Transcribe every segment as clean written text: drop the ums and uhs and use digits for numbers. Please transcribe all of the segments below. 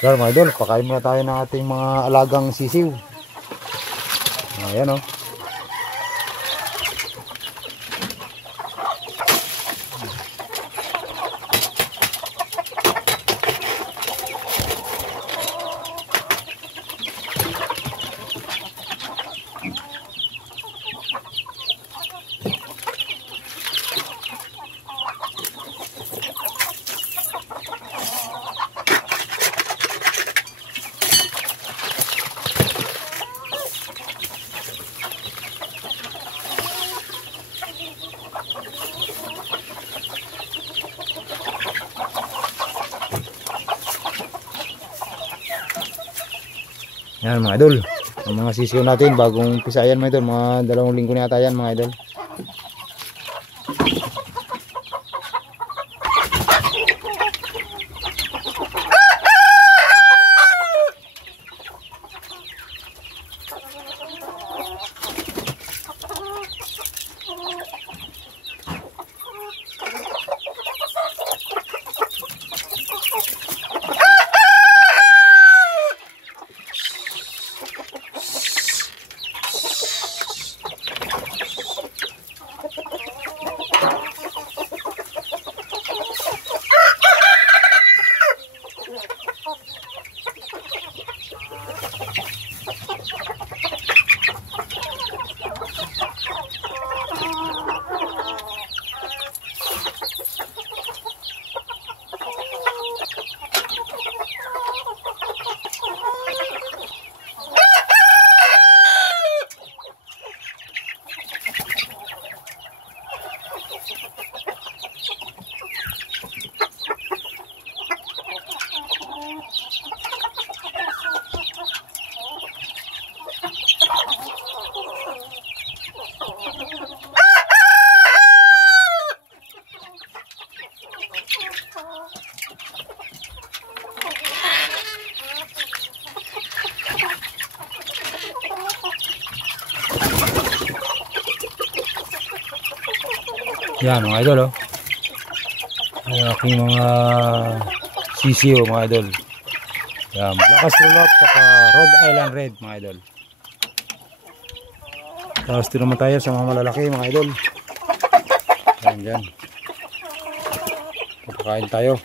Yan mga idol, pakain muna tayo ng ating mga alagang sisiw. Ayan o. Yan mga idol, ang mga sisiw natin bagong umpisa yan mga idol, mga 2 linggo na yata yan mga idol. Yan mga idol oh. Ay aking mga sisiw mga idol. Yan, Black Astrolot saka Rhode Island Red mga idol. Tapos dito naman tayo sa mga malalaki mga idol. Yan dyan. Papakain tayo.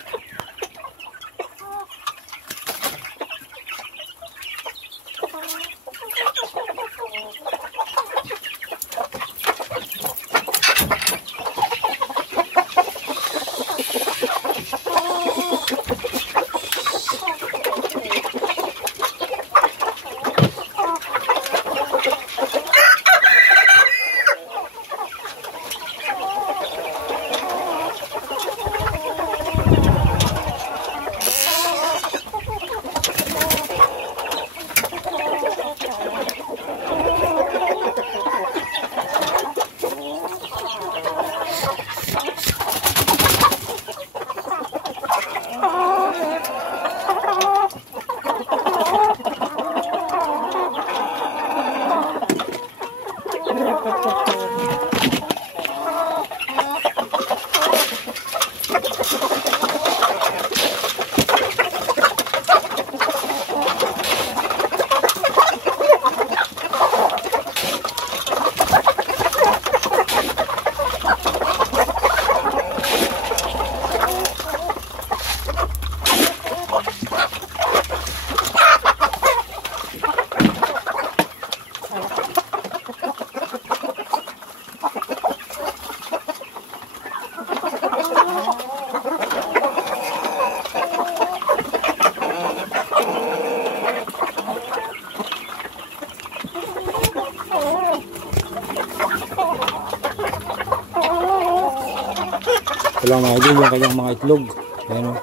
Ito lang mga idol yung kanyang mga itlog. Ayan o.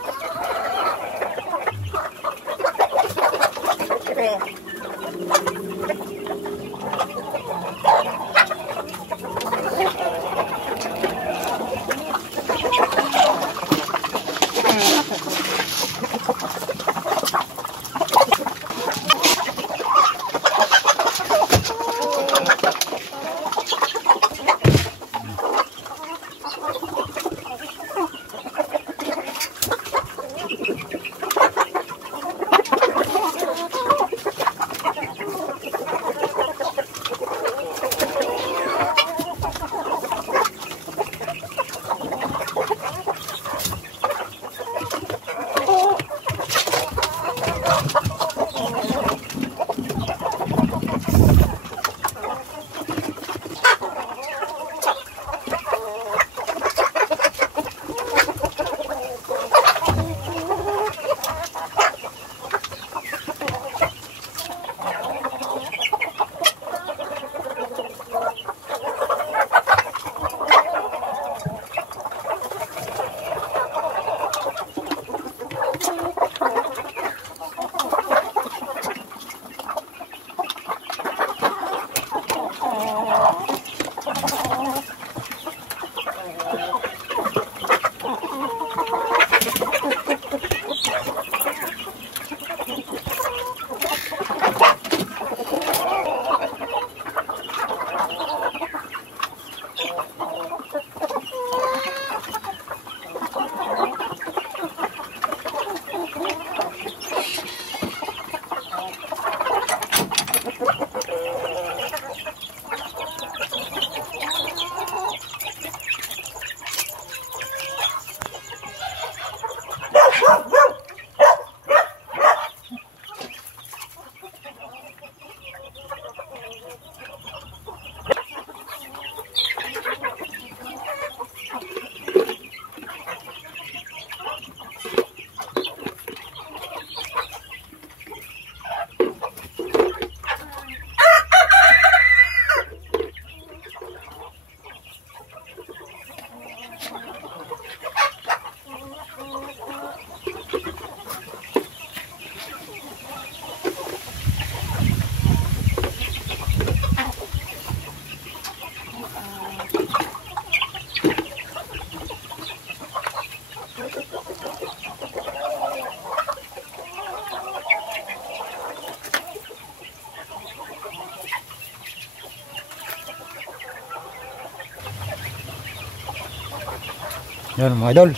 Yan mga idol.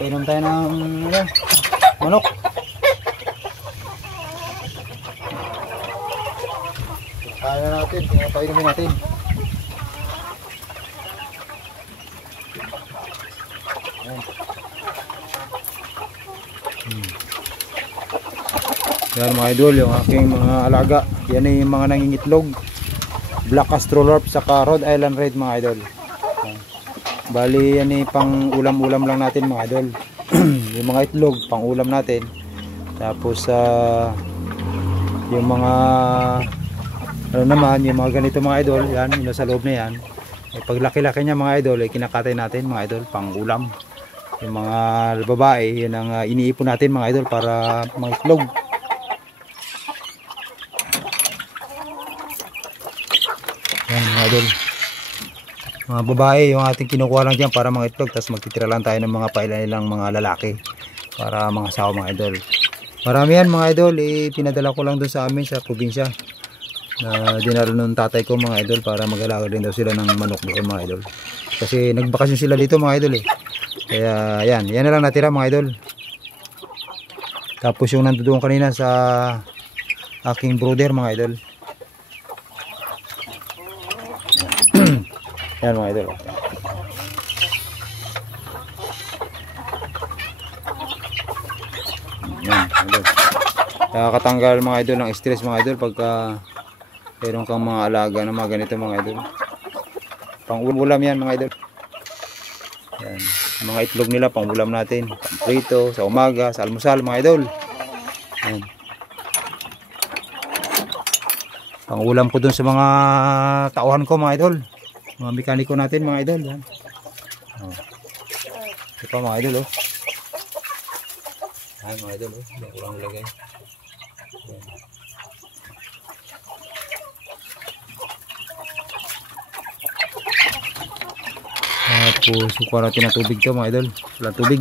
Painom tayo ng manok. Kaya natin, painumin natin. Yan mga idol, yung aking mga alaga. Yan ay yung mga nangingitlog. Black Astrolorp saka Rhode Island Red mga idol. Bali yan ay pang ulam-ulam lang natin mga idol. Yung mga itlog pang ulam natin. Tapos yung mga ano naman, yung mga ganito mga idol, yan yung nasa loob na yan. Pag laki-laki niya mga idol ay kinakatay natin mga idol pang ulam. Yung mga babae, yun ang iniipon natin mga idol para mga itlog. Yan mga idol. Mga babae yung ating kinukuha lang dyan para mga itlog. Tapos magtitira lang tayo ng mga pailan-ilang mga lalaki para mga asawa mga idol. Marami yan mga idol. Pinadala ko lang doon sa amin sa probinsya. Na dinalo ng tatay ko mga idol para mag-alaga din daw sila ng manok doon mga idol. Kasi nagbakasyon sila dito mga idol eh. Kaya yan na lang natira mga idol. Tapos yung nandoon kanina sa aking brother mga idol. Yan mga idol. Yan mga idol. Nakakatanggal mga idol ng stress mga idol pagka meron kang mga alaga na mga ganito mga idol. Pang ulam yan mga idol. Yan. Mga itlog nila pang ulam natin. Pang prito, sa umaga, sa almusal mga idol. Yan. Pang ulam ko dun sa mga tauhan ko mga idol. Mga mekaniko natin mga idol. Yan. Oh. Ito pa mga idol oh. Ay mga idol oh. Hindi ko lang nilagay. Yan. Tapos sukuha natin ng tubig to mga idol. Walang tubig.